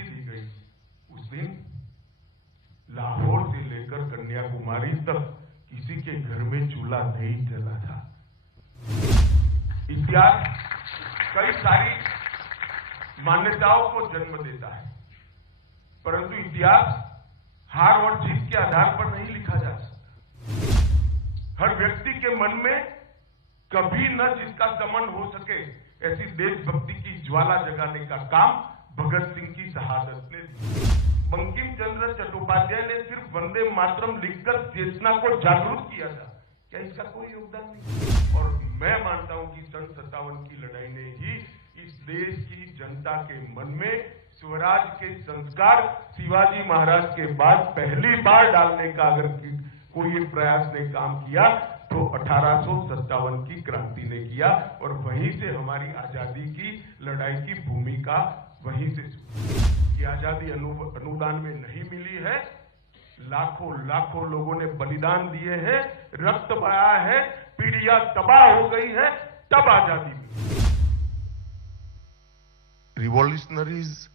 धमकी दी गई, उस दिन लाहौर से लेकर कन्याकुमारी तक किसी के घर में चूल्हा नहीं जला था। इतिहास कई सारी मान्यताओं को जन्म देता है, परंतु इतिहास हार और जीत के आधार पर नहीं लिखा जा सकता। हर व्यक्ति के मन में कभी न जिसका समन हो सके ऐसी देशभक्ति की ज्वाला जगाने का काम भगत सिंह की शहादत ने दी। बंकिम चंद्र चट्टोपाध्याय ने सिर्फ वंदे मातरम लिखकर चेतना को जागरूक किया था, क्या इसका कोई योगदान नहीं? और मैं मानता हूं कि सन 57 की लड़ाई ने ही इस देश की जनता के मन में स्वराज के संस्कार शिवाजी महाराज के बाद पहली बार डालने का अगर कोई प्रयास ने काम किया तो 1857 की क्रांति ने किया, और वहीं से हमारी आजादी की लड़ाई की भूमिका वहीं से कि आजादी अनुदान में नहीं मिली है। लाखों लाखों लोगों ने बलिदान दिए हैं, रक्त बहाया है, पीढ़ियां तबाह हो गई है, तब आजादी मिली। Revolutionary is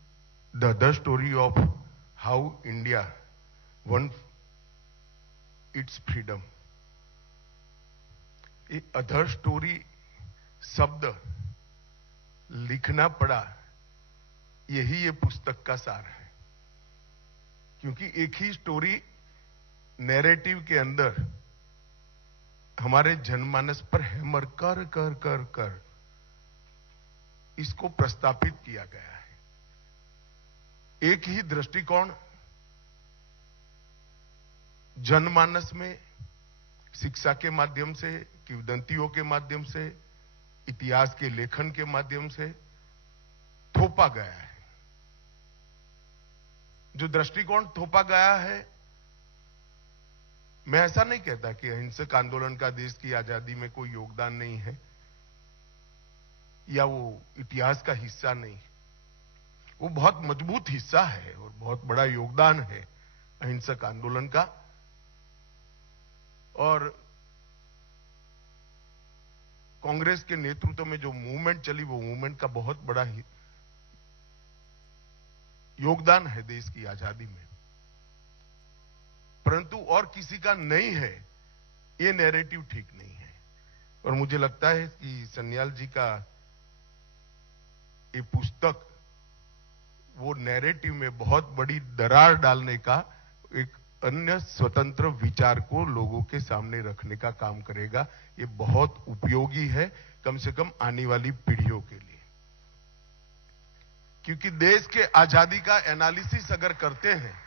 the other story of how India won its freedom. ये अदर स्टोरी शब्द लिखना पड़ा, यही ये पुस्तक का सार है, क्योंकि एक ही स्टोरी नैरेटिव के अंदर हमारे जनमानस पर हैमर कर कर कर कर इसको प्रस्तापित किया गया है। एक ही दृष्टिकोण जनमानस में शिक्षा के माध्यम से, किंवदंतियों के माध्यम से, इतिहास के लेखन के माध्यम से थोपा गया है। जो दृष्टिकोण थोपा गया है, मैं ऐसा नहीं कहता कि अहिंसक आंदोलन का देश की आजादी में कोई योगदान नहीं है या वो इतिहास का हिस्सा नहीं, वो बहुत मजबूत हिस्सा है और बहुत बड़ा योगदान है अहिंसक आंदोलन का। और कांग्रेस के नेतृत्व में जो मूवमेंट चली, वो मूवमेंट का बहुत बड़ा योगदान है देश की आजादी में, परंतु और किसी का नहीं है, ये नैरेटिव ठीक नहीं है। और मुझे लगता है कि सन्याल जी का ये पुस्तक वो नैरेटिव में बहुत बड़ी दरार डालने का, एक अन्य स्वतंत्र विचार को लोगों के सामने रखने का काम करेगा। ये बहुत उपयोगी है, कम से कम आने वाली पीढ़ियों के लिए, क्योंकि देश के आजादी का एनालिसिस अगर करते हैं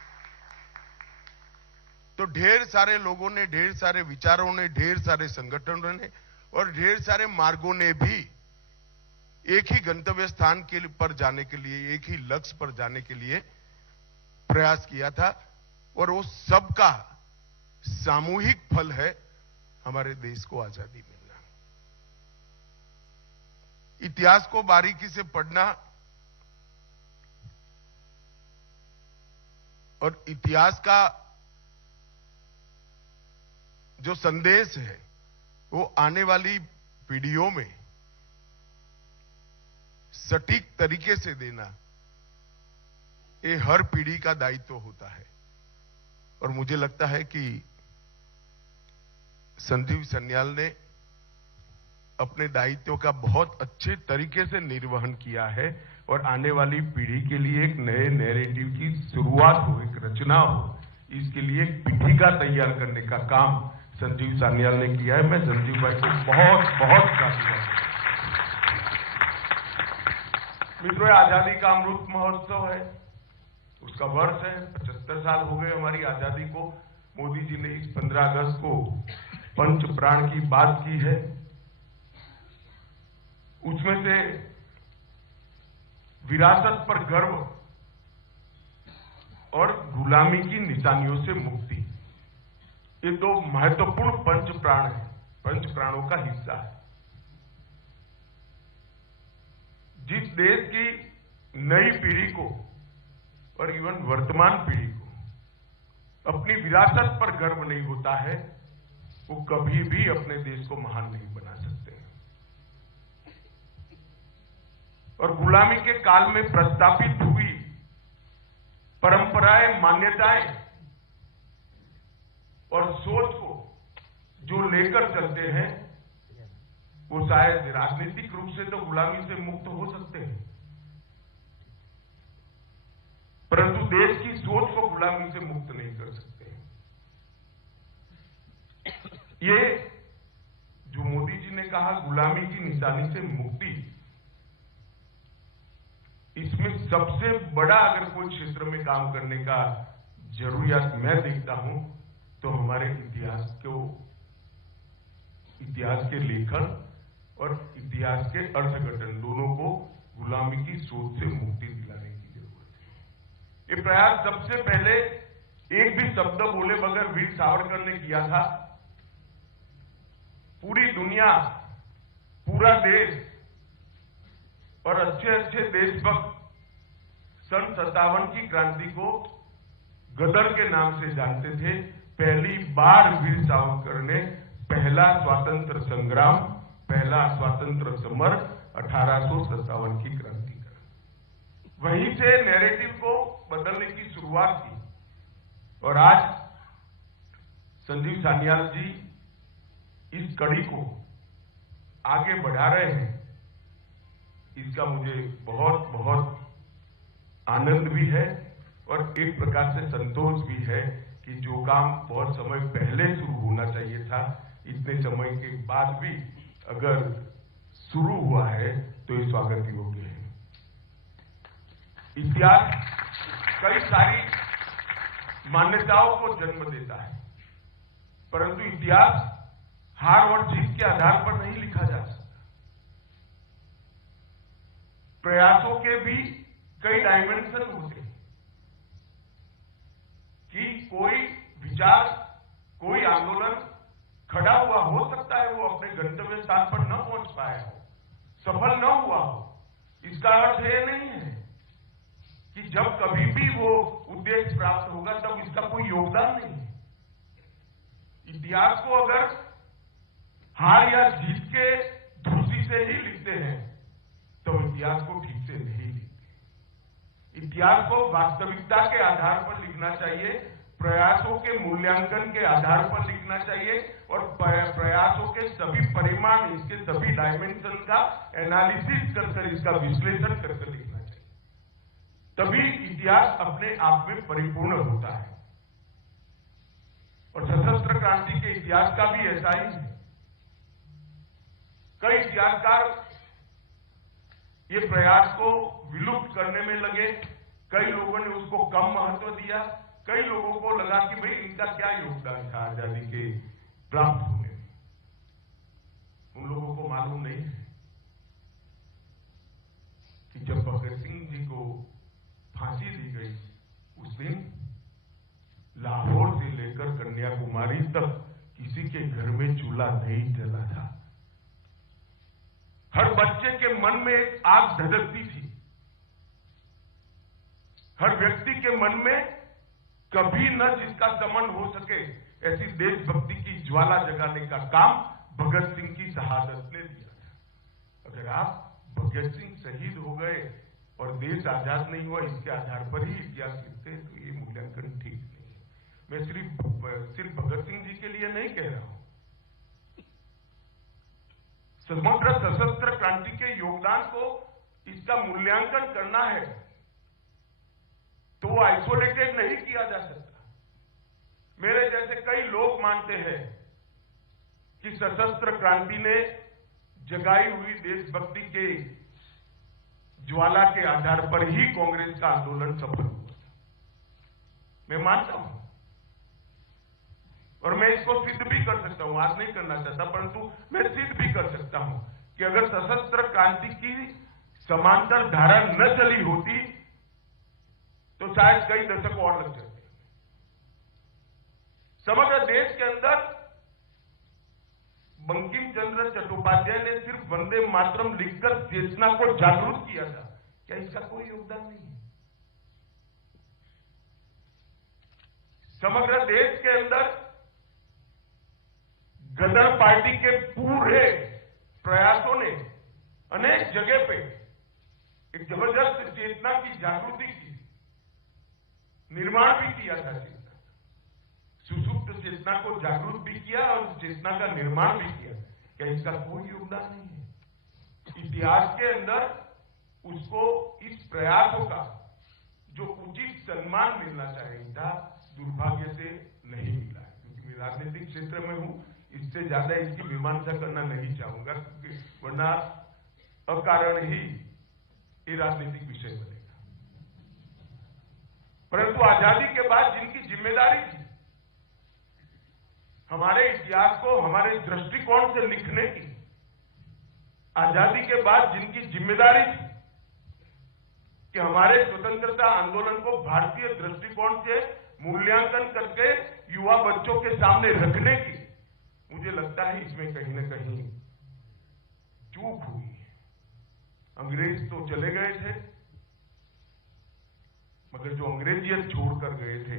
तो ढेर सारे लोगों ने, ढेर सारे विचारों ने, ढेर सारे संगठनों ने और ढेर सारे मार्गों ने भी एक ही गंतव्य स्थान के पर जाने के लिए, एक ही लक्ष्य पर जाने के लिए प्रयास किया था, और वो सबका सामूहिक फल है हमारे देश को आजादी मिलना। इतिहास को बारीकी से पढ़ना और इतिहास का जो संदेश है वो आने वाली पीढ़ियों में सटीक तरीके से देना, ये हर पीढ़ी का दायित्व होता है। और मुझे लगता है कि संजीव सन्याल ने अपने दायित्व का बहुत अच्छे तरीके से निर्वहन किया है, और आने वाली पीढ़ी के लिए एक नए नैरेटिव की शुरुआत हो, एक रचना हो, इसके लिए एक पीठिका तैयार करने का काम संजीव सन्याल ने किया है। मैं संजीव भाई को बहुत बहुत धन्यवाद। मित्रों, आजादी का अमृत महोत्सव है, उसका वर्ष है, 75 साल हो गए हमारी आजादी को। मोदी जी ने इस 15 अगस्त को पंच प्राण की बात की है, उसमें से विरासत पर गर्व और गुलामी की निशानियों से मुक्ति, ये दो महत्वपूर्ण पंच प्राण है, पंच प्राणों का हिस्सा है। जिस देश की नई पीढ़ी को और इवन वर्तमान पीढ़ी को अपनी विरासत पर गर्व नहीं होता है, वो कभी भी अपने देश को महान नहीं बना सकते। और गुलामी के काल में प्रस्तापित हुई परंपराएं, मान्यताएं और सोच को जो लेकर चलते हैं वो शायद राजनीतिक रूप से तो गुलामी से मुक्त हो सकते हैं, परंतु देश की सोच को गुलामी से मुक्त नहीं कर सकते। ये जो मोदी जी ने कहा गुलामी की निशानी से मुक्ति, इसमें सबसे बड़ा अगर कोई क्षेत्र में काम करने का जरूरियात मैं देखता हूं तो हमारे इतिहास के लेखन और इतिहास के अर्थघटन दोनों को गुलामी की सोच से मुक्ति दिलाने की जरूरत है। ये प्रयास सबसे पहले एक भी शब्द बोले बगैर वीर सावरकर ने किया था। पूरी दुनिया, पूरा देश और अच्छे अच्छे देशभक्त सन 57 की क्रांति को गदर के नाम से जानते थे। पहली बार वीर सावरकर ने पहला स्वातंत्र संग्राम, पहला स्वातंत्र समर 1857 की क्रांति करा। वहीं से नैरेटिव को बदलने की शुरुआत की और आज संजीव सान्याल जी इस कड़ी को आगे बढ़ा रहे हैं। इसका मुझे बहुत बहुत आनंद भी है और एक प्रकार से संतोष भी है कि जो काम बहुत समय पहले शुरू होना चाहिए था, इतने समय के बाद भी अगर शुरू हुआ है तो ये स्वागत योग्य है। इतिहास कई सारी मान्यताओं को जन्म देता है, परंतु इतिहास हार और जीत के आधार पर नहीं लिखा जा सकता। प्रयासों के भी कई डायमेंशन होते हैं कि कोई विचार, कोई आंदोलन खड़ा हुआ हो सकता है, वो अपने गंतव्य स्थान पर न पहुंच पाया हो, सफल न हुआ हो। इसका अर्थ यह नहीं है कि जब कभी भी वो उद्देश्य प्राप्त होगा तब इसका कोई योगदान नहीं है। इतिहास को अगर हार या जीत के दृष्टि से ही लिखते हैं तो इतिहास को ठीक से नहीं लिखते। इतिहास को वास्तविकता के आधार पर लिखना चाहिए, प्रयासों के मूल्यांकन के आधार पर लिखना चाहिए और प्रयासों के सभी परिमाण, इसके सभी डायमेंशन का एनालिसिस कर इसका विश्लेषण कर लिखना चाहिए। तभी इतिहास अपने आप में परिपूर्ण होता है। और सशस्त्र क्रांति के इतिहास का भी ऐसा ही है। कई इतिहासकार ये प्रयास को विलुप्त करने में लगे, कई लोगों ने उसको कम महत्व दिया, कई लोगों को लगा कि भाई इनका क्या योगदान था आजादी के प्राप्त होने में। उन लोगों को मालूम नहीं है कि जब भगत सिंह जी को फांसी दी गई उस दिन लाहौर से लेकर कन्याकुमारी तक किसी के घर में चूल्हा नहीं जला था। हर बच्चे के मन में एक आग धधकती थी। हर व्यक्ति के मन में कभी न जिसका समन हो सके ऐसी देशभक्ति की ज्वाला जगाने का काम भगत सिंह की शहादत ने दिया था। अगर आप भगत सिंह शहीद हो गए और देश आजाद नहीं हुआ इसके आधार पर ही इतिहास लिखते हैं तो ये मूल्यांकन ठीक नहीं है। मैं सिर्फ भगत सिंह जी के लिए नहीं कह रहा हूं, समग्र सशस्त्र क्रांति के योगदान को इसका मूल्यांकन करना है तो वो आइसोलेटेड नहीं किया जा सकता। मेरे जैसे कई लोग मानते हैं कि सशस्त्र क्रांति ने जगाई हुई देशभक्ति के ज्वाला के आधार पर ही कांग्रेस का आंदोलन सफल हुआ। मैं मानता हूं और मैं इसको सिद्ध भी कर सकता हूं, आज नहीं करना चाहता परंतु मैं सिद्ध भी कर सकता हूं कि अगर सशस्त्र क्रांति की समांतर धारा न चली होती तो शायद कई दशक और लग जाते। समग्र देश के अंदर बंकिम चंद्र चट्टोपाध्याय ने सिर्फ वंदे मातरम लिखकर चेतना को जागरूक किया था, क्या इसका कोई योगदान नहीं है? समग्र देश के अंदर गदर पार्टी के पूरे प्रयासों ने अनेक जगह पे एक जबरदस्त चेतना की जागृति की। निर्माण भी किया था चेतना, सुसुप्त चेतना को जागरूक भी किया और चेतना का निर्माण भी किया। क्या इसका कोई योगदान नहीं है? इतिहास के अंदर उसको इस प्रयासों का जो उचित सम्मान मिलना चाहिए था, दुर्भाग्य से नहीं मिला है। क्योंकि मैं राजनीतिक क्षेत्र में हूं, इससे ज्यादा इसकी मीमांसा करना नहीं चाहूंगा, क्योंकि वरना अकारण ही ये राजनीतिक विषय बनेगा। परंतु आजादी के बाद जिनकी जिम्मेदारी थी हमारे इतिहास को हमारे दृष्टिकोण से लिखने की, आजादी के बाद जिनकी जिम्मेदारी थी कि हमारे स्वतंत्रता आंदोलन को भारतीय दृष्टिकोण से मूल्यांकन करके युवा बच्चों के सामने रखने की, मुझे लगता है इसमें कहीं न कहीं चूक हुई है। अंग्रेज तो चले गए थे, मगर जो अंग्रेजियत छोड़कर गए थे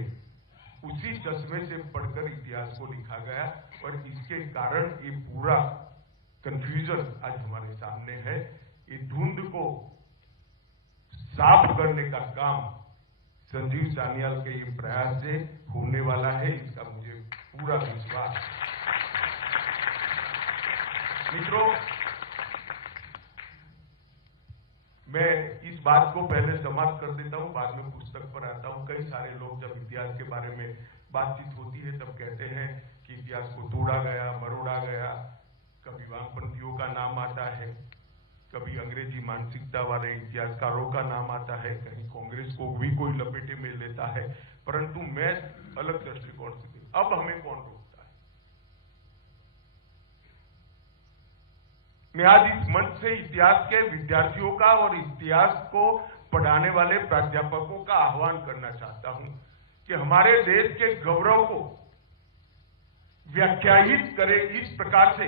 उसी चश्मे से पढ़कर इतिहास को लिखा गया, और इसके कारण ये पूरा कंफ्यूजन आज हमारे सामने है। ये धुंध को साफ करने का काम संजीव सान्याल के ये प्रयास से होने वाला है, इसका मुझे पूरा विश्वास है। मित्रों, मैं इस बात को पहले समाप्त कर देता हूं, बाद में पुस्तक पर आता हूं। कई सारे लोग जब इतिहास के बारे में बातचीत होती है तब कहते हैं कि इतिहास को तोड़ा गया, मरोड़ा गया। कभी वामपंथियों का नाम आता है, कभी अंग्रेजी मानसिकता वाले इतिहासकारों का नाम आता है, कहीं कांग्रेस को भी कोई लपेटे में लेता है। परंतु मैं अलग दृष्टिकोण से देखता, अब हमें कौन रोकता है? मैं आज इस मंच से इतिहास के विद्यार्थियों का और इतिहास को पढ़ाने वाले प्राध्यापकों का आह्वान करना चाहता हूं कि हमारे देश के गौरव को व्याख्यायित करे इस प्रकार से,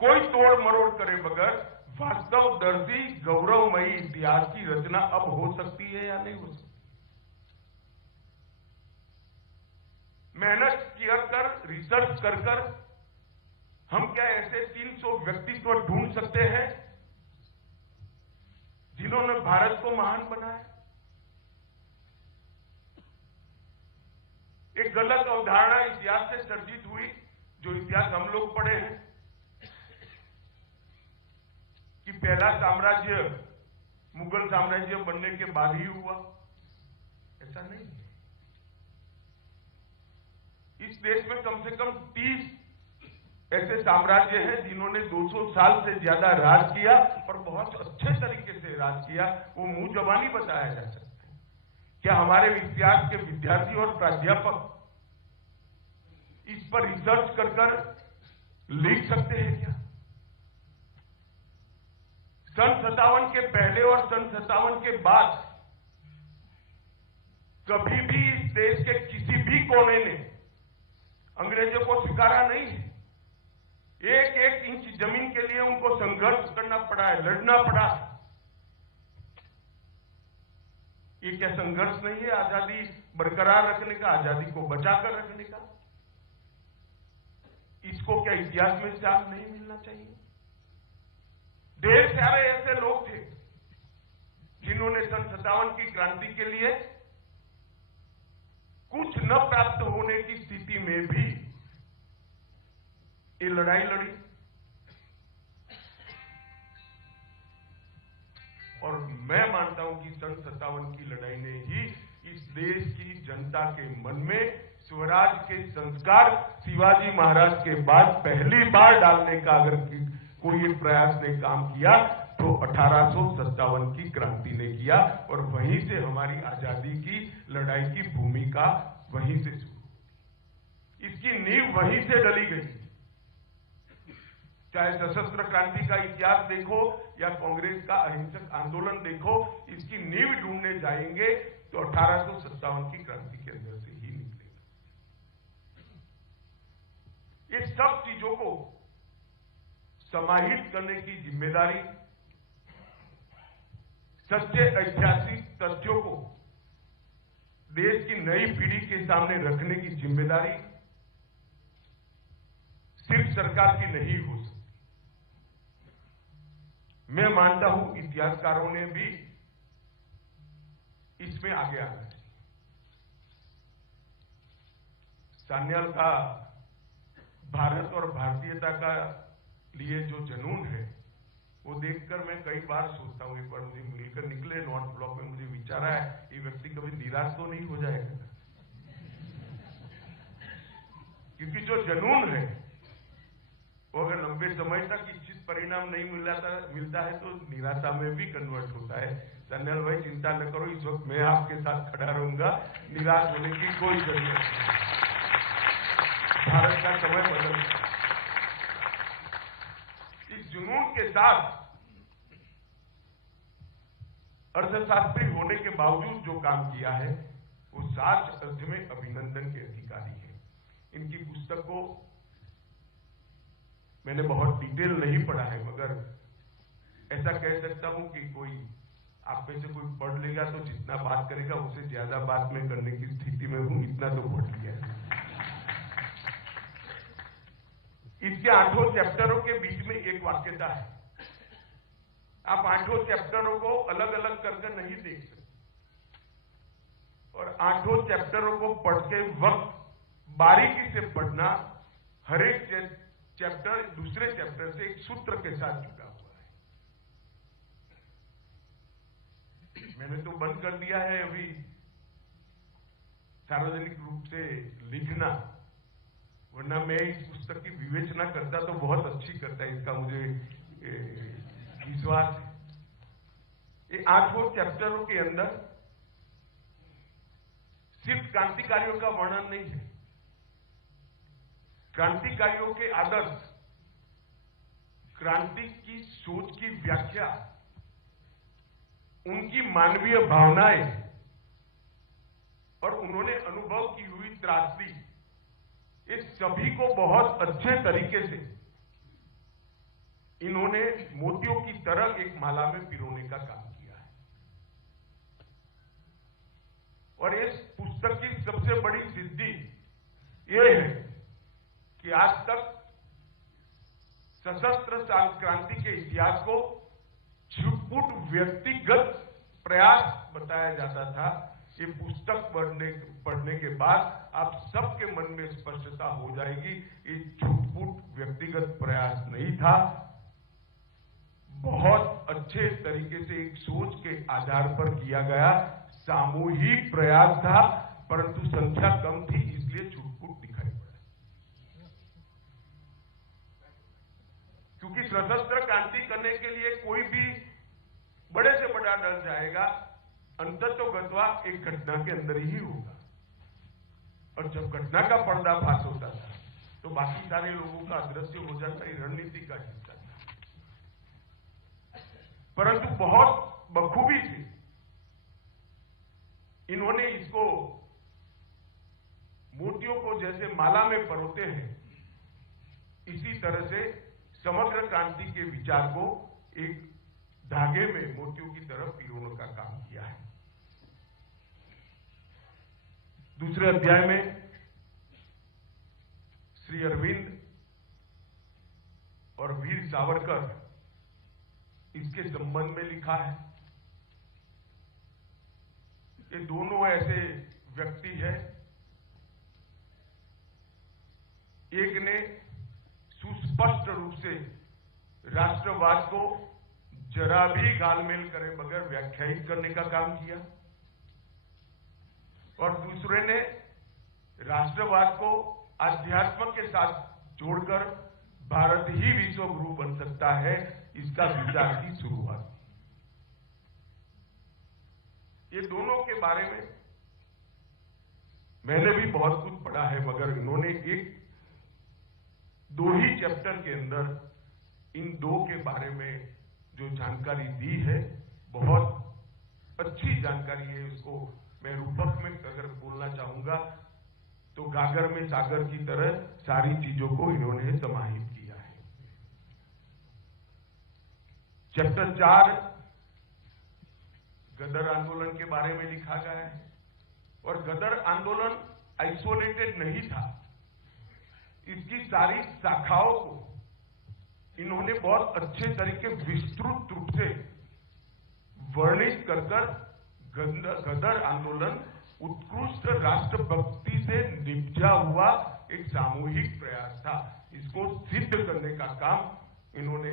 कोई तोड़ मरोड़ करे बगैर वास्तवदर्शी गौरवमयी इतिहास की रचना अब हो सकती है या नहीं हो सकती। मेहनत कर रिसर्च कर हम क्या ऐसे 300 व्यक्तित्व ढूंढ सकते हैं जिन्होंने भारत को महान बनाया? एक गलत अवधारणा इतिहास से सर्जित हुई, जो इतिहास हम लोग पढ़े हैं, कि पहला साम्राज्य मुगल साम्राज्य बनने के बाद ही हुआ। ऐसा नहीं है। इस देश में कम से कम 30 ऐसे साम्राज्य हैं जिन्होंने 200 साल से ज्यादा राज किया और बहुत अच्छे तरीके से राज किया। वो मुंह जबानी बताया जा सकता है। क्या हमारे इतिहास के विद्यार्थी और प्राध्यापक इस पर रिसर्च कर लिख सकते हैं क्या? सन 57 के पहले और सन 57 के बाद कभी भी इस देश के किसी भी कोने ने अंग्रेजों को स्वीकारा नहीं है। एक एक इंच जमीन के लिए उनको संघर्ष करना पड़ा है, लड़ना पड़ा है। ये क्या संघर्ष नहीं है आजादी बरकरार रखने का, आजादी को बचाकर रखने का? इसको क्या इतिहास में स्थान नहीं मिलना चाहिए? ढेर सारे ऐसे लोग थे जिन्होंने सन 57 की क्रांति के लिए कुछ न प्राप्त होने की स्थिति में भी ये लड़ाई लड़ी, और मैं मानता हूं कि सन 57 की लड़ाई ने ही इस देश की जनता के मन में स्वराज के संस्कार शिवाजी महाराज के बाद पहली बार डालने का अगर कोई प्रयास ने काम किया तो 1857 की क्रांति ने किया, और वहीं से हमारी आजादी की लड़ाई की भूमिका वहीं से शुरू, इसकी नींव वहीं से डली गई। चाहे सशस्त्र क्रांति का इतिहास देखो या कांग्रेस का अहिंसक आंदोलन देखो, इसकी नींव ढूंढने जाएंगे तो 1857 की क्रांति के अंदर से ही निकलेगा। ये सब चीजों को समाहित करने की जिम्मेदारी, सच्चे ऐतिहासिक तथ्यों को देश की नई पीढ़ी के सामने रखने की जिम्मेदारी सिर्फ सरकार की नहीं हो सकती। मैं मानता हूं इतिहासकारों ने भी इसमें आगे आना चाहिए। सान्याल का भारत और भारतीयता का लिए जो जुनून है, वो देखकर मैं कई बार सोचता हूं, एक बार मुझे मिलकर निकले नॉर्थ ब्लॉक में, मुझे विचार आया ये व्यक्ति कभी निराश तो नहीं हो जाएगा, क्योंकि जो जुनून है वो अगर लंबे समय तक इच्छित परिणाम नहीं मिलता है तो निराशा में भी कन्वर्ट होता है। सान्याल भाई चिंता न करो, इस वक्त मैं आपके साथ खड़ा रहूंगा, निराश होने की कोई जरूरत नहीं। भारत का समय बदल गया। इस जुनून के साथ अर्थशास्त्री होने के बावजूद जो काम किया है वो सार्थ अर्थ में अभिनंदन के अधिकारी है। इनकी पुस्तक को मैंने बहुत डिटेल नहीं पढ़ा है, मगर ऐसा कह सकता हूं कि कोई आप में से कोई पढ़ लेगा तो जितना बात करेगा उससे ज्यादा बात मैं करने की स्थिति में हूं, इतना तो पढ़ लिया। इसके 8 चैप्टरों के बीच में एक वाक्यता है। आप 8 चैप्टरों को अलग अलग करके नहीं देख सकते, और 8 चैप्टरों को पढ़ते वक्त बारीकी से पढ़ना, हर एक चैप्टर दूसरे चैप्टर से एक सूत्र के साथ जुड़ा हुआ है। मैंने तो बंद कर दिया है अभी सार्वजनिक रूप से लिखना, वरना मैं इस पुस्तक की विवेचना करता तो बहुत अच्छी करता है, इसका मुझे विश्वास है। ये 8 चैप्टरों के अंदर सिर्फ क्रांतिकारियों का वर्णन नहीं है, क्रांतिकारियों के आदर्श, क्रांति की सोच की व्याख्या, उनकी मानवीय भावनाएं और उन्होंने अनुभव की हुई त्रासदी, इस सभी को बहुत अच्छे तरीके से इन्होंने मोतियों की तरह एक माला में पिरोने का काम किया है। और इस पुस्तक की सबसे बड़ी सिद्धि यह है कि आज तक सशस्त्र क्रांति के इतिहास को छुटपुट व्यक्तिगत प्रयास बताया जाता था। ये पुस्तक पढ़ने के बाद आप सबके मन में स्पष्टता हो जाएगी, ये छुटपुट व्यक्तिगत प्रयास नहीं था, बहुत अच्छे तरीके से एक सोच के आधार पर किया गया सामूहिक प्रयास था, परंतु संख्या कम थी इसलिए छुटपुट दिखाई पड़ा। क्योंकि सशस्त्र क्रांति करने के लिए कोई भी बड़े से बड़ा डर जाएगा, अंततोगत्वा एक घटना के अंदर ही होगा, और जब घटना का पर्दाफाश होता था तो बाकी सारे लोगों का अदृश्य हो जाता, रणनीति का हिस्सा था। परंतु बहुत बखूबी से इन्होंने इसको मोतियों को जैसे माला में परोते हैं, इसी तरह से समग्र क्रांति के विचार को एक धागे में मोतियों की तरफ पिरोने का काम किया है। दूसरे अध्याय में श्री अरविंद और वीर सावरकर इसके संबंध में लिखा है। ये दोनों ऐसे व्यक्ति हैं, एक ने सुस्पष्ट रूप से राष्ट्रवाद को जरा भी गालमेल करे बगैर व्याख्यायित करने का काम किया, और दूसरे ने राष्ट्रवाद को अध्यात्म के साथ जोड़कर भारत ही विश्व गुरु बन सकता है, इसका विचार की शुरुआत। ये दोनों के बारे में मैंने भी बहुत कुछ पढ़ा है, मगर इन्होंने दो ही चैप्टर के अंदर इन दो के बारे में जो जानकारी दी है, बहुत अच्छी जानकारी है। इसको मैं रूपक में अगर बोलना चाहूंगा तो गागर में सागर की तरह सारी चीजों को इन्होंने समाहित किया है। चैप्टर 4 गदर आंदोलन के बारे में लिखा गया है, और गदर आंदोलन आइसोलेटेड नहीं था, इसकी सारी शाखाओं को इन्होंने बहुत अच्छे तरीके विस्तृत रूप से वर्णित कर गदर आंदोलन उत्कृष्ट राष्ट्रभक्ति से निपजा हुआ एक सामूहिक प्रयास था। इसको सिद्ध करने का काम इन्होंने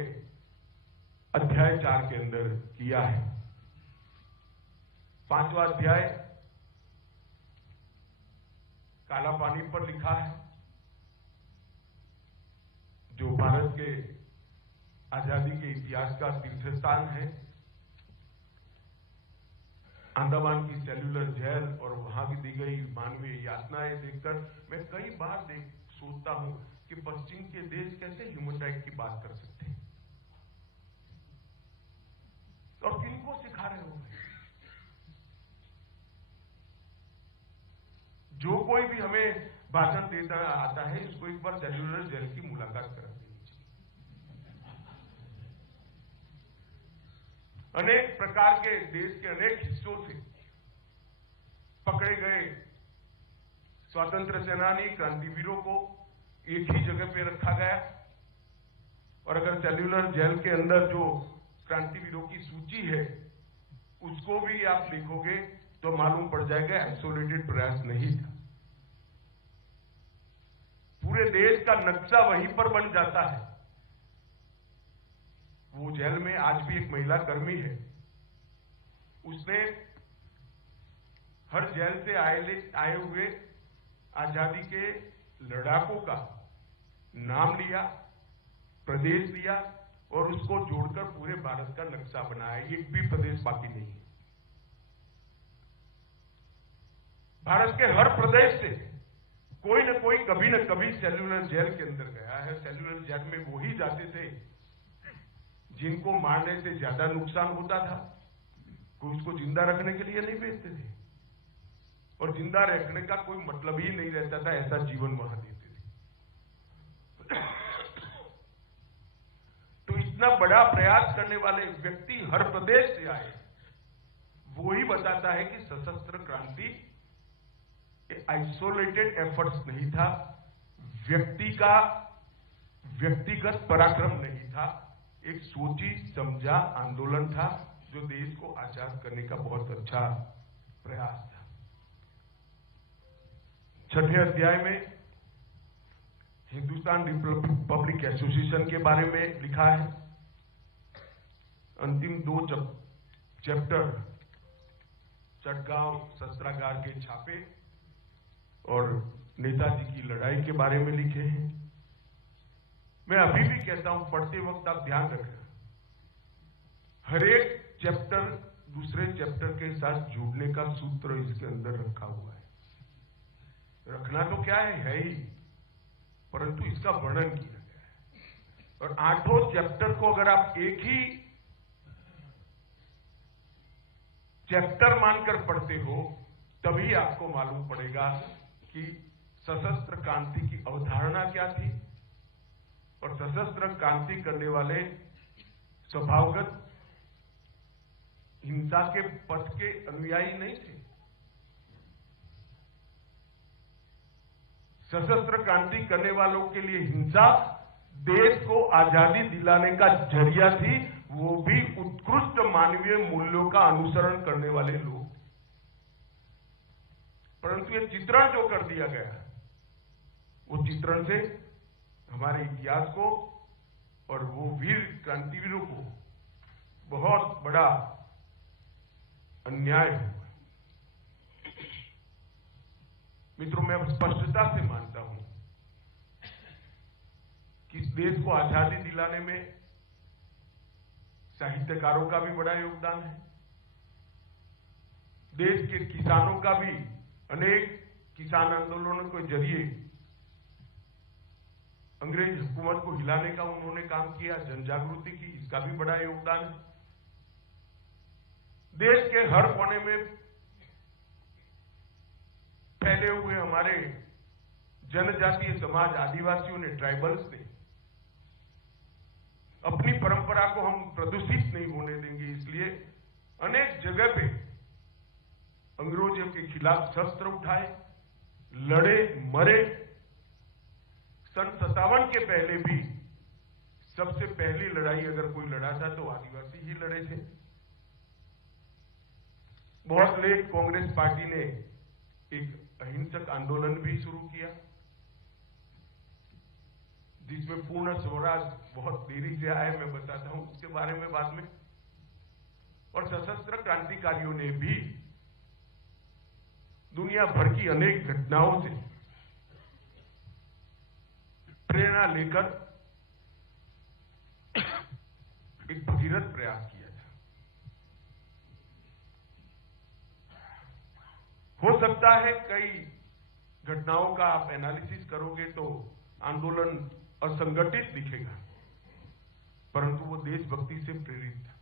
अध्याय 4 के अंदर किया है। 5वां अध्याय काला पानी पर लिखा है, जो भारत के आजादी के इतिहास का तीर्थ स्थान है। अंडमान की सेल्युलर जेल और वहां की दी गई मानवीय यातनाएं देखकर मैं कई बार सोचता हूं कि पश्चिम के देश कैसे ह्यूमन राइट की बात कर सकते हैं और किनको सिखा रहे होंगे। जो कोई भी हमें भाषण देता आता है, इसको एक बार सेल्युलर जेल की मुलाकात करा देनी चाहिए। अनेक प्रकार के देश के अनेक हिस्सों से पकड़े गए स्वतंत्र सेनानी क्रांतिवीरों को एक ही जगह पे रखा गया, और अगर सेल्युलर जेल के अंदर जो क्रांतिवीरों की सूची है उसको भी आप देखोगे तो मालूम पड़ जाएगा आइसोलेटेड प्रयास नहीं था। पूरे देश का नक्शा वहीं पर बन जाता है। वो जेल में आज भी एक महिला कर्मी है, उसने हर जेल से आए हुए आजादी के लड़ाकों का नाम लिया, प्रदेश दिया और उसको जोड़कर पूरे भारत का नक्शा बनाया। एक भी प्रदेश बाकी नहीं है। भारत के हर प्रदेश से कोई न कोई कभी न कभी सेल्युलर जेल के अंदर गया है। सेल्युलर जेल में वो ही जाते थे जिनको मारने से ज्यादा नुकसान होता था। कोई उसको जिंदा रखने के लिए नहीं भेजते थे, और जिंदा रखने का कोई मतलब ही नहीं रहता था, ऐसा जीवन वहां देते थे। तो इतना बड़ा प्रयास करने वाले व्यक्ति हर प्रदेश से आए, वो ही बताता है कि सशस्त्र क्रांति आइसोलेटेड एफर्ट्स नहीं था, व्यक्तिगत पराक्रम नहीं था, एक सोची समझा आंदोलन था जो देश को आजाद करने का बहुत अच्छा प्रयास था। 6ठे अध्याय में हिंदुस्तान रिपब्लिक एसोसिएशन के बारे में लिखा है। अंतिम 2 चैप्टर चटगांव शस्त्रागार के छापे और नेताजी की लड़ाई के बारे में लिखे हैं। मैं अभी भी कहता हूं, पढ़ते वक्त आप ध्यान रखना, हर एक चैप्टर दूसरे चैप्टर के साथ जुड़ने का सूत्र इसके अंदर रखा हुआ है। रखना तो क्या है ही, परंतु इसका वर्णन किया गया है। और 8 चैप्टर को अगर आप एक ही चैप्टर मानकर पढ़ते हो तभी आपको मालूम पड़ेगा कि सशस्त्र क्रांति की अवधारणा क्या थी, और सशस्त्र क्रांति करने वाले स्वभावगत हिंसा के पथ के अनुयायी नहीं थे। सशस्त्र क्रांति करने वालों के लिए हिंसा देश को आजादी दिलाने का जरिया थी, वो भी उत्कृष्ट मानवीय मूल्यों का अनुसरण करने वाले लोग। परंतु ये चित्रण जो कर दिया गया, वो चित्रण से हमारे इतिहास को और वो वीर क्रांतिवीरों को बहुत बड़ा अन्याय हुआ। मित्रों, मैं स्पष्टता से मानता हूं कि इस देश को आजादी दिलाने में साहित्यकारों का भी बड़ा योगदान है। देश के किसानों का भी, अनेक किसान आंदोलनों के जरिए अंग्रेज हुकूमत को हिलाने का उन्होंने काम किया, जनजागृति की, इसका भी बड़ा योगदान है। देश के हर कोने में फैले हुए हमारे जनजातीय समाज, आदिवासियों ने, ट्राइबल्स ने अपनी परंपरा को हम प्रदूषित नहीं होने देंगे, इसलिए अनेक जगह पे अंग्रेजों के खिलाफ शस्त्र उठाए, लड़े, मरे। सन 57 के पहले भी सबसे पहली लड़ाई अगर कोई लड़ा था तो आदिवासी ही लड़े थे। बहुत लेट कांग्रेस पार्टी ने एक अहिंसक आंदोलन भी शुरू किया, जिसमें पूर्ण स्वराज बहुत देरी से आए, मैं बताता हूं उसके बारे में बाद में। और सशस्त्र क्रांतिकारियों ने भी दुनिया भर की अनेक घटनाओं से प्रेरणा लेकर एक भगीरथ प्रयास किया था। हो सकता है कई घटनाओं का आप एनालिसिस करोगे तो आंदोलन असंगठित दिखेगा, परंतु वो देशभक्ति से प्रेरित था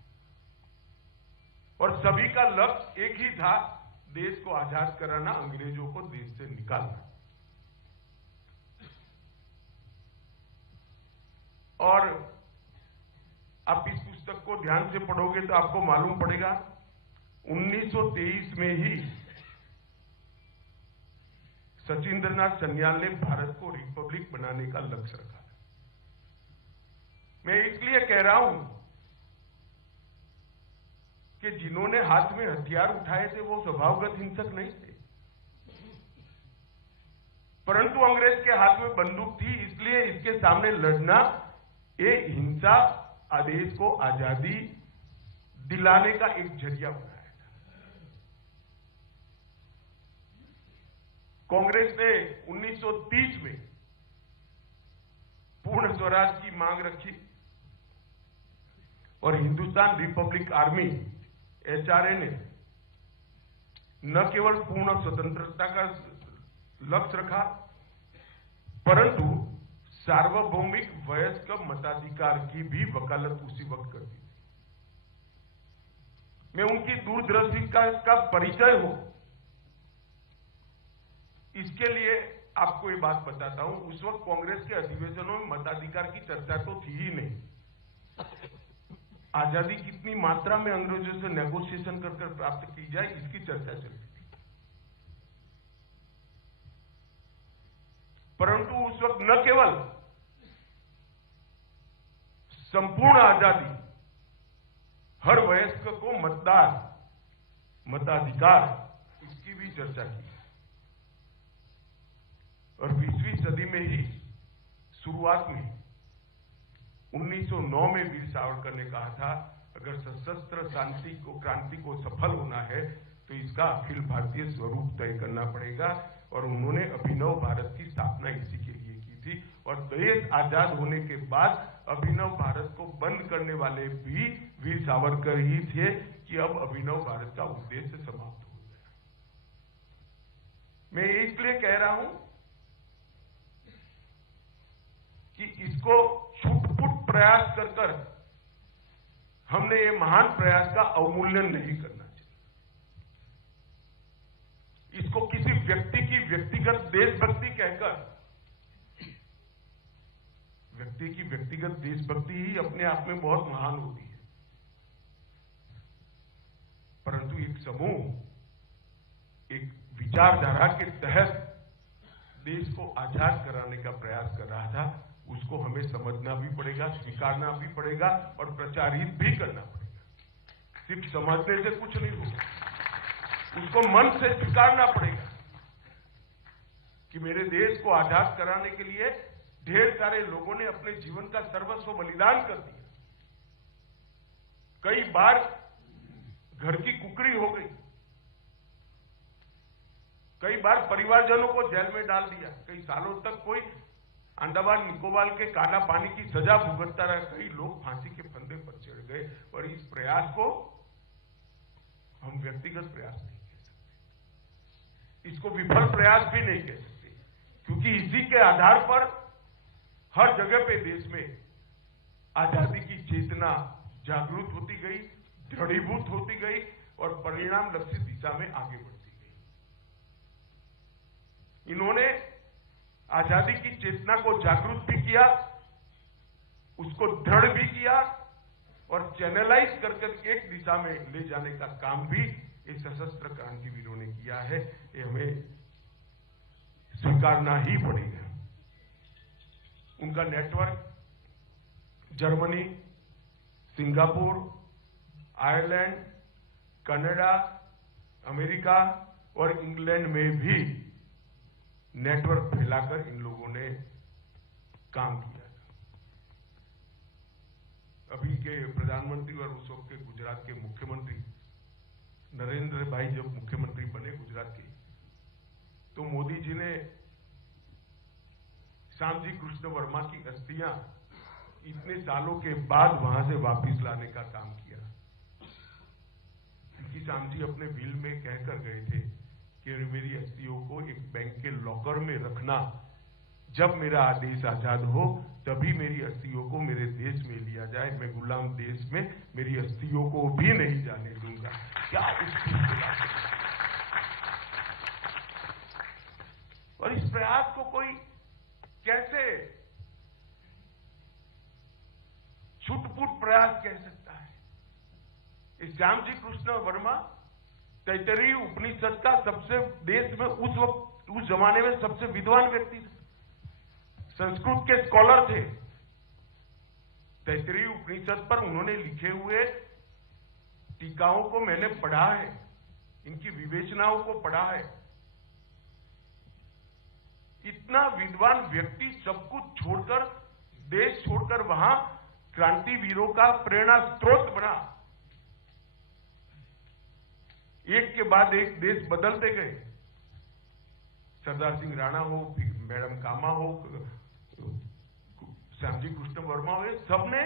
और सभी का लक्ष्य एक ही था, देश को आजाद कराना, अंग्रेजों को देश से निकालना। और आप इस पुस्तक को ध्यान से पढ़ोगे तो आपको मालूम पड़ेगा 1923 में ही सचिंद्रनाथ सन्याल ने भारत को रिपब्लिक बनाने का लक्ष्य रखा। मैं इसलिए कह रहा हूं कि जिन्होंने हाथ में हथियार उठाए थे वो स्वभावगत हिंसक नहीं थे, परंतु अंग्रेज के हाथ में बंदूक थी, इसलिए इसके सामने लड़ना ये हिंसा आदेश को आजादी दिलाने का एक जरिया बनाया था। कांग्रेस ने 1930 में पूर्ण स्वराज की मांग रखी और हिंदुस्तान रिपब्लिक आर्मी एचआरए ने न केवल पूर्ण स्वतंत्रता का लक्ष्य रखा, परंतु सार्वभौमिक वयस्क मताधिकार की भी वकालत उसी वक्त कर दी। मैं उनकी दूरदृष्टि का परिचय हो, इसके लिए आपको ये बात बताता हूं। उस वक्त कांग्रेस के अधिवेशनों में मताधिकार की चर्चा तो थी ही नहीं। आजादी कितनी मात्रा में अंग्रेजों से नेगोशिएशन कर प्राप्त की जाए, इसकी चर्चा चलती थी। परंतु उस वक्त न केवल संपूर्ण आजादी, हर वयस्क को मतदान, मताधिकार, इसकी भी चर्चा की। और 20वीं सदी में ही शुरुआत में 1909 में वीर सावरकर ने कहा था, अगर सशस्त्र क्रांति को सफल होना है तो इसका अखिल भारतीय स्वरूप तय करना पड़ेगा। और उन्होंने अभिनव भारत की स्थापना इसी के लिए की थी। और देश आजाद होने के बाद अभिनव भारत को बंद करने वाले भी वीर सावरकर ही थे कि अब अभिनव भारत का उद्देश्य समाप्त हो गया। मैं इसलिए कह रहा हूं कि इसको छुटपुट प्रयास कर हमने ये महान प्रयास का अवमूल्यन नहीं करना चाहिए। इसको किसी व्यक्ति की व्यक्तिगत देशभक्ति कहकर, व्यक्ति की व्यक्तिगत देशभक्ति ही अपने आप में बहुत महान होती है, परंतु एक समूह एक विचारधारा के तहत देश को आजाद कराने का प्रयास कर रहा था, उसको हमें समझना भी पड़ेगा, स्वीकारना भी पड़ेगा और प्रचारित भी करना पड़ेगा। सिर्फ समझने से कुछ नहीं होगा, उसको मन से स्वीकारना पड़ेगा कि मेरे देश को आजाद कराने के लिए ढेर सारे लोगों ने अपने जीवन का सर्वस्व बलिदान कर दिया। कई बार घर की कुकरी हो गई, कई बार परिवारजनों को जेल में डाल दिया, कई सालों तक कोई अंडमान निकोबार के काला पानी की सजा भुगतता रहा, कई लोग फांसी के फंदे पर चढ़ गए। और इस प्रयास को हम व्यक्तिगत प्रयास नहीं कह सकते, इसको विफल प्रयास भी नहीं कह सकते, क्योंकि इसी के आधार पर हर जगह पे देश में आजादी की चेतना जागृत होती गई, दृढ़ीभूत होती गई और परिणाम लक्षित दिशा में आगे बढ़ती गई। इन्होंने आजादी की चेतना को जागृत भी किया, उसको दृढ़ भी किया और चैनलाइज करके एक दिशा में ले जाने का काम भी इस सशस्त्र क्रांतिवीरों ने किया है। ये हमें स्वीकारना ही पड़ेगा। उनका network Germany, Singapore, Ireland, Canada, America, और इंग्लैंड में भी नेटवर्क फैलाकर इन लोगों ने काम किया था। अभी के प्रधानमंत्री और उस वक्त के गुजरात के मुख्यमंत्री नरेंद्र भाई जब मुख्यमंत्री बने गुजरात के, तो मोदी जी ने श्यामजी कृष्ण वर्मा की अस्थियां इतने सालों के बाद वहां से वापस लाने का काम किया, क्योंकि श्यामजी अपने विल में कहकर गए थे कि मेरी अस्थियों को एक बैंक के लॉकर में रखना, जब मेरा आदेश आजाद हो तभी मेरी अस्थियों को मेरे देश में लिया जाए, मैं गुलाम देश में मेरी अस्थियों को भी नहीं जाने दूंगा। क्या और इस प्रयास को कोई कैसे छुटपुट प्रयास कह सकता है? इस श्यामजी कृष्ण वर्मा तैतरीय उपनिषद का सबसे देश में उस वक्त उस जमाने में सबसे विद्वान व्यक्ति थे, संस्कृत के स्कॉलर थे। तैतरीय उपनिषद पर उन्होंने लिखे हुए टीकाओं को मैंने पढ़ा है, इनकी विवेचनाओं को पढ़ा है। इतना विद्वान व्यक्ति सब कुछ छोड़कर, देश छोड़कर वहां क्रांतिवीरों का प्रेरणा स्रोत बना। एक के बाद एक देश बदलते गए। सरदार सिंह राणा हो, मैडम कामा हो, श्यामजी कृष्ण वर्मा हो, सबने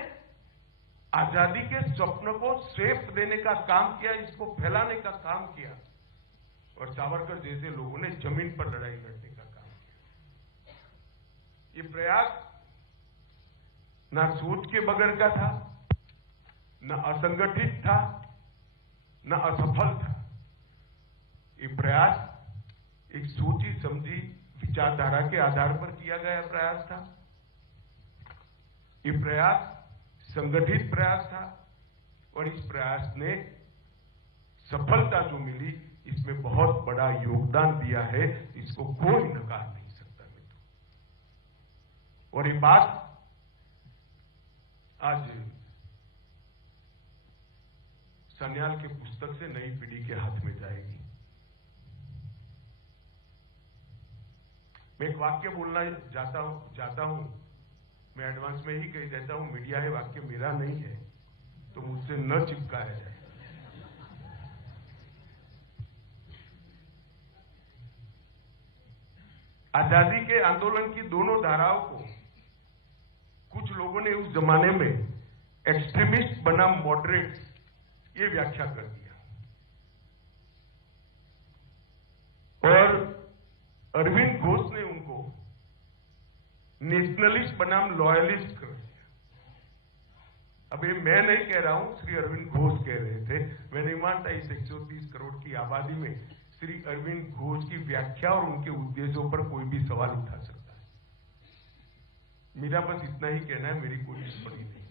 आजादी के स्वप्न को शेप देने का काम किया, इसको फैलाने का काम किया। और सावरकर जैसे लोगों ने जमीन पर लड़ाई लड़ने का काम किया। ये प्रयास ना सोच के बगैर का था, न असंगठित था, न असफल था। ये प्रयास एक सोची समझी विचारधारा के आधार पर किया गया प्रयास था। ये प्रयास संगठित प्रयास था और इस प्रयास ने सफलता जो मिली, इसमें बहुत बड़ा योगदान दिया है, इसको कोई नकार नहीं सकता मित्रों। और ये बात आज सन्याल के पुस्तक से नई पीढ़ी के हाथ में जाएगी। मैं एक वाक्य बोलना चाहता हूं, मैं एडवांस में ही कह देता हूं, मीडिया है, वाक्य मेरा नहीं है, तो मुझसे न चिपकाया जाए। आजादी के आंदोलन की दोनों धाराओं को कुछ लोगों ने उस जमाने में एक्सट्रीमिस्ट बनाम मॉडरेट ये व्याख्या कर दिया, और अरविंद घोष ने उनको नेशनलिस्ट बनाम लॉयलिस्ट कर दिया। अब ये मैं नहीं कह रहा हूं, श्री अरविंद घोष कह रहे थे। मैं नहीं मानता इस 130 करोड़ की आबादी में श्री अरविंद घोष की व्याख्या और उनके उद्देश्यों पर कोई भी सवाल उठा सकता है। मेरा बस इतना ही कहना है, मेरी कोई टिप्पणी नहीं।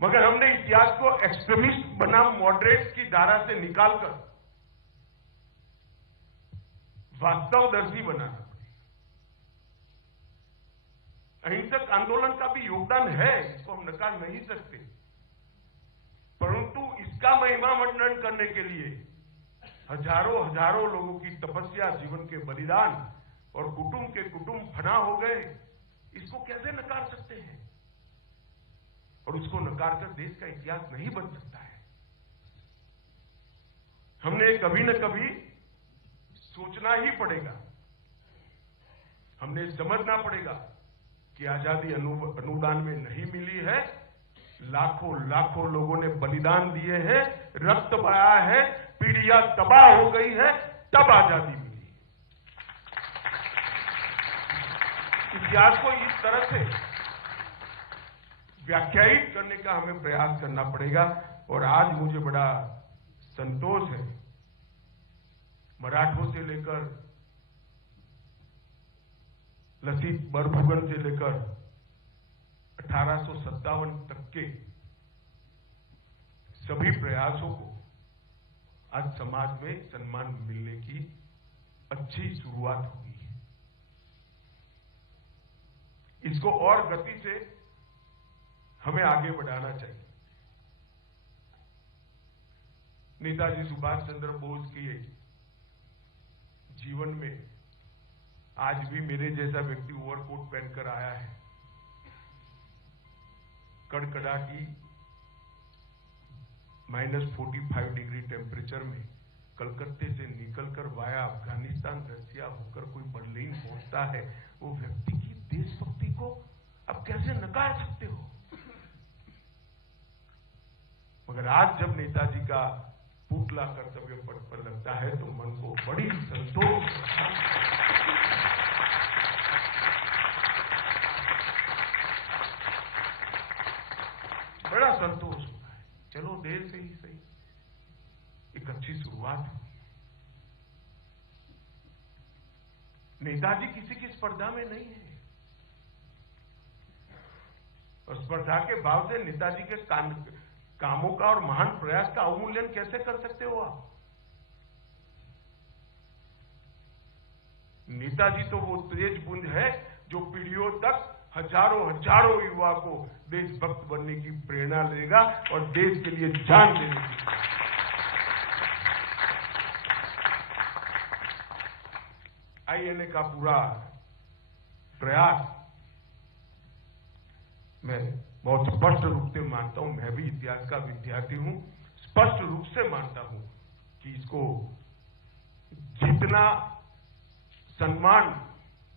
मगर हमने इतिहास को एक्सट्रीमिस्ट बनाम मॉडरेट की धारा से निकालकर वास्तवदर्शी बनाना पड़ेगा। अहिंसक आंदोलन का भी योगदान है, इसको हम नकार नहीं सकते, परंतु इसका महिमा वर्णन करने के लिए हजारों लोगों की तपस्या, जीवन के बलिदान और कुटुंब के कुटुंब फना हो गए, इसको कैसे नकार सकते हैं? और उसको नकार कर देश का इतिहास नहीं बन सकता है। हमने कभी न कभी सोचना ही पड़ेगा, हमने समझना पड़ेगा कि आजादी अनुदान में नहीं मिली है। लाखों लोगों ने बलिदान दिए हैं, रक्त बहाया है, पीढ़ियां तबाह हो गई है, तब आजादी मिली। इतिहास को इस तरह से व्याख्यायित करने का हमें प्रयास करना पड़ेगा। और आज मुझे बड़ा संतोष है, मराठों से लेकर लसित बरफुकन से लेकर 1857 तक के सभी प्रयासों को आज समाज में सम्मान मिलने की अच्छी शुरुआत हुई है। इसको और गति से हमें आगे बढ़ाना चाहिए। नेताजी सुभाष चंद्र बोस के जीवन में आज भी मेरे जैसा व्यक्ति ओवरकोट पहनकर आया है, कड़कड़ाटी -45 डिग्री टेम्परेचर में कलकत्ते से निकलकर वाया अफगानिस्तान रसिया होकर कोई बर्लिन पहुंचता है, वो व्यक्ति की देशभक्ति को अब कैसे नकार सकते हो? मगर आज जब नेताजी का पुतला कर्तव्य पथ पर लगता है तो मन को बड़ी संतोष, बड़ा संतोष होता है। चलो देर से ही सही, एक अच्छी शुरुआत हुई। नेताजी किसी की स्पर्धा में नहीं है, और स्पर्धा के भाव से नेताजी के कामों का और महान प्रयास का अवमूल्यन कैसे कर सकते हो आप? नेताजी तो वो तेज पुंज है जो पीढ़ियों तक हजारों युवा को देशभक्त बनने की प्रेरणा देगा और देश के लिए जान देने की। आईएनए का पूरा प्रयास मैं बहुत स्पष्ट रूप से मानता हूं, मैं भी इतिहास का विद्यार्थी हूं, स्पष्ट रूप से मानता हूं कि इसको जितना सम्मान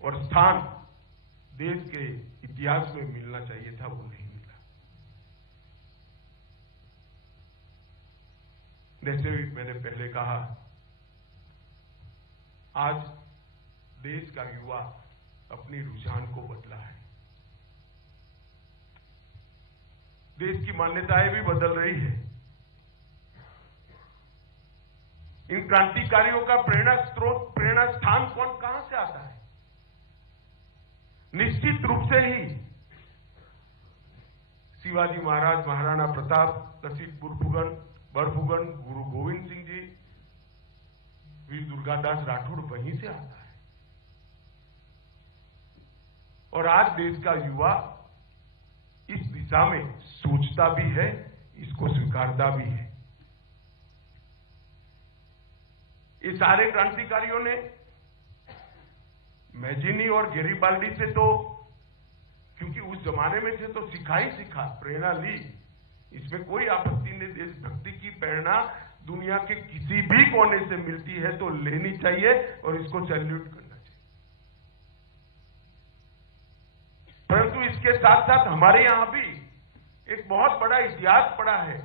और स्थान देश के इतिहास में मिलना चाहिए था वो नहीं मिला। जैसे भी मैंने पहले कहा, आज देश का युवा अपनी रुझान को बदला है, देश की मान्यताएं भी बदल रही है। इन क्रांतिकारियों का प्रेरणा स्रोत, प्रेरणा स्थान कहां से आता है? निश्चित रूप से ही शिवाजी महाराज, महाराणा प्रताप, लसित बरफुकन, गुरु गोविंद सिंह जी, वीर दुर्गादास राठौड़ वहीं से आता है। और आज देश का युवा इस दिशा में सोचता भी है, इसको स्वीकारता भी है। ये सारे क्रांतिकारियों ने मैजिनी और गैरिबाल्डी से तो, क्योंकि उस जमाने में थे तो सीखा ही सीखा, प्रेरणा ली, इसमें कोई आपत्ति नहीं। देशभक्ति की प्रेरणा दुनिया के किसी भी कोने से मिलती है तो लेनी चाहिए और इसको सैल्यूट करना चाहिए। परंतु इसके साथ साथ हमारे यहां भी एक बहुत बड़ा इतिहास पड़ा है,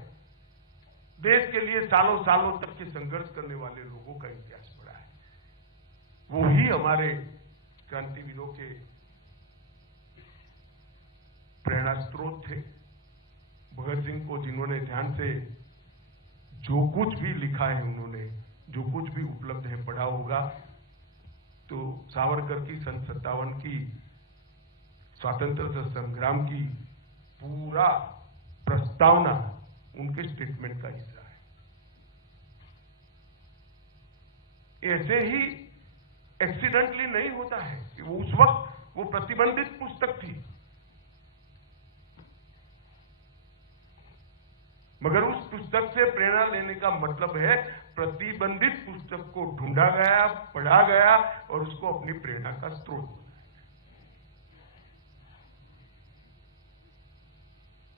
देश के लिए सालों सालों तक के संघर्ष करने वाले लोगों का इतिहास पड़ा है। वो ही हमारे क्रांतिवीरों के प्रेरणा स्रोत थे। भगत सिंह को जिन्होंने ध्यान से जो कुछ भी लिखा है, उन्होंने जो कुछ भी उपलब्ध है पढ़ा होगा, तो सावरकर की सन 57 की स्वतंत्रता संग्राम की पूरा प्रस्तावना उनके स्टेटमेंट का हिस्सा है। ऐसे ही एक्सीडेंटली नहीं होता है कि वो उस वक्त वो प्रतिबंधित पुस्तक थी, मगर उस पुस्तक से प्रेरणा लेने का मतलब है प्रतिबंधित पुस्तक को ढूंढा गया, पढ़ा गया और उसको अपनी प्रेरणा का स्रोत।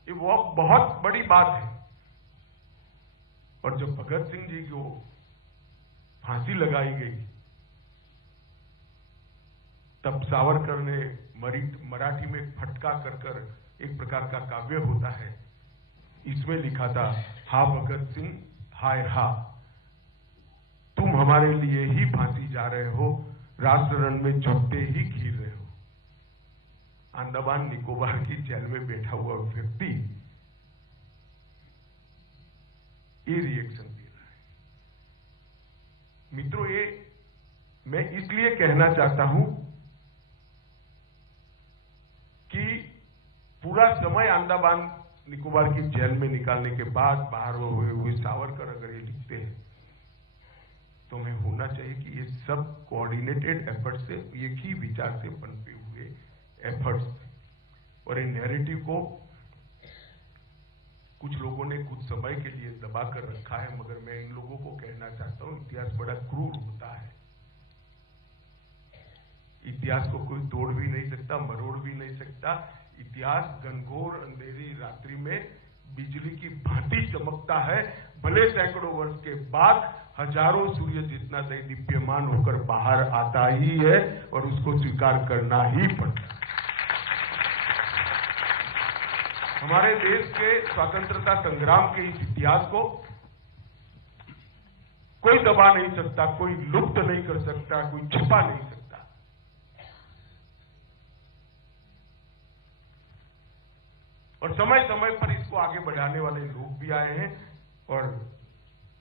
ये वो बहुत बड़ी बात है। और जब भगत सिंह जी को फांसी लगाई गई, तब सावरकर ने मराठी में फटका कर एक प्रकार का काव्य होता है, इसमें लिखा था, हा भगत सिंह हाय हा, तुम हमारे लिए ही फांसी जा रहे हो, राष्ट्र रण में झपटे ही घिर रहे हो। अंडमान निकोबार की जेल में बैठा हुआ व्यक्ति ये रिएक्शन दे रहा है। मित्रों, ये मैं इसलिए कहना चाहता हूं कि पूरा समय अंडमान निकोबार की जेल में निकालने के बाद बाहर हुए हुए सावरकर अगर ये लिखते हैं तो हमें होना चाहिए कि ये सब कोऑर्डिनेटेड एफर्ट से, एक ही विचार से पनपे हुए एफर्ट्स, और ये नैरेटिव को कुछ लोगों ने कुछ समय के लिए दबा कर रखा है, मगर मैं इन लोगों को कहना चाहता हूं, इतिहास बड़ा क्रूर होता है। इतिहास को कोई तोड़ भी नहीं सकता, मरोड़ भी नहीं सकता। इतिहास घनघोर अंधेरी रात्रि में बिजली की भांति चमकता है, भले सैकड़ों वर्ष के बाद हजारों सूर्य जितना दैदीप्यमान होकर बाहर आता ही है और उसको स्वीकार करना ही पड़ता है। हमारे देश के स्वतंत्रता संग्राम के इस इतिहास को कोई दबा नहीं सकता, कोई लुप्त नहीं कर सकता, कोई छिपा नहीं सकता। और समय समय पर इसको आगे बढ़ाने वाले लोग भी आए हैं और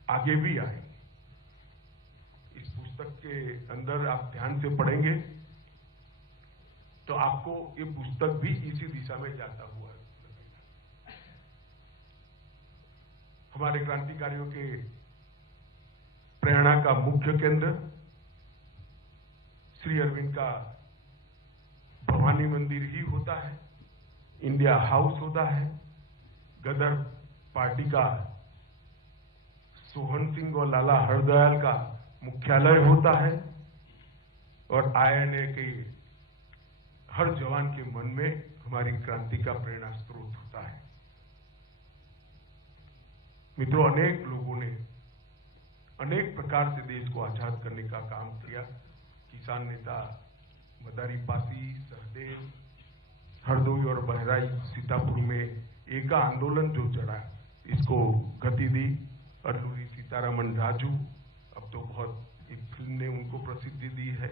आगे भी आएंगे। इस पुस्तक के अंदर आप ध्यान से पढ़ेंगे तो आपको ये पुस्तक भी इसी दिशा में जाता हुआ लगेगा। हमारे क्रांतिकारियों के प्रेरणा का मुख्य केंद्र श्री अरविंद का भवानी मंदिर ही होता है, इंडिया हाउस होता है, गदर पार्टी का सोहन सिंह और लाला हरदयाल का मुख्यालय होता है और आईएनए के हर जवान के मन में हमारी क्रांति का प्रेरणा स्रोत होता है। मित्रों, अनेक लोगों ने अनेक प्रकार से देश को आजाद करने का काम किया। किसान नेता मदारी पासी, सहदेव, हरदोई और बहराइच, सीतापुर में एका आंदोलन जो चढ़ा, इसको गति दी। अल्लूरी सीतारामन राजू, अब तो बहुत एक फिल्म ने उनको प्रसिद्धि दी है।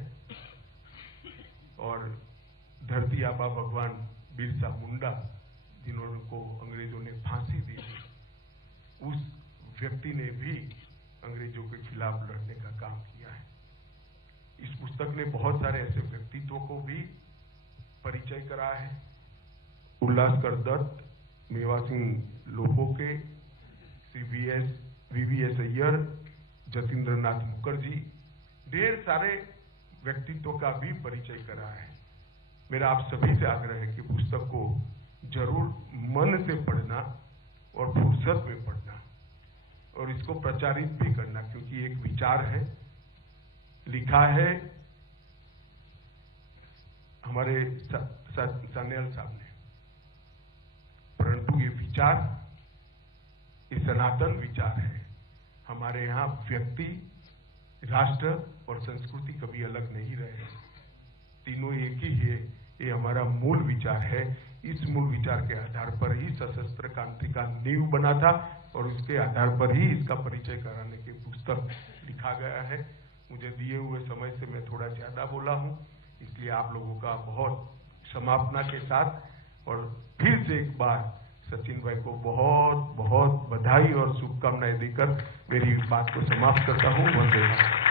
और धरती आबा भगवान बिरसा मुंडा, जिन्होंने को अंग्रेजों ने फांसी दी, उस व्यक्ति ने भी अंग्रेजों के खिलाफ लड़ने का काम किया है। इस पुस्तक ने बहुत सारे ऐसे व्यक्तित्वों को भी परिचय करा है। उल्लासकर दत्त, मेवा सिंह लोहोके, श्री वीवीएस अय्यर, जतीन्द्र नाथ मुखर्जी, ढेर सारे व्यक्तित्वों का भी परिचय करा है। मेरा आप सभी से आग्रह है कि पुस्तक को जरूर मन से पढ़ना और फुर्सत में पढ़ना और इसको प्रचारित भी करना, क्योंकि एक विचार है, लिखा है हमारे सान्याल साहब ने, परंतु ये विचार, ये सनातन विचार है। हमारे यहाँ व्यक्ति, राष्ट्र और संस्कृति कभी अलग नहीं रहे, तीनों एक ही है। ये हमारा मूल विचार है। इस मूल विचार के आधार पर ही सशस्त्र क्रांति का नींव बना था और उसके आधार पर ही इसका परिचय कराने की पुस्तक लिखा गया है। मुझे दिए हुए समय से मैं थोड़ा ज्यादा बोला हूं, इसलिए आप लोगों का बहुत समापना के साथ और फिर से एक बार सचिन भाई को बहुत बहुत बधाई और शुभकामनाएं देकर मेरी बात को समाप्त करता हूं। वंदे मातरम।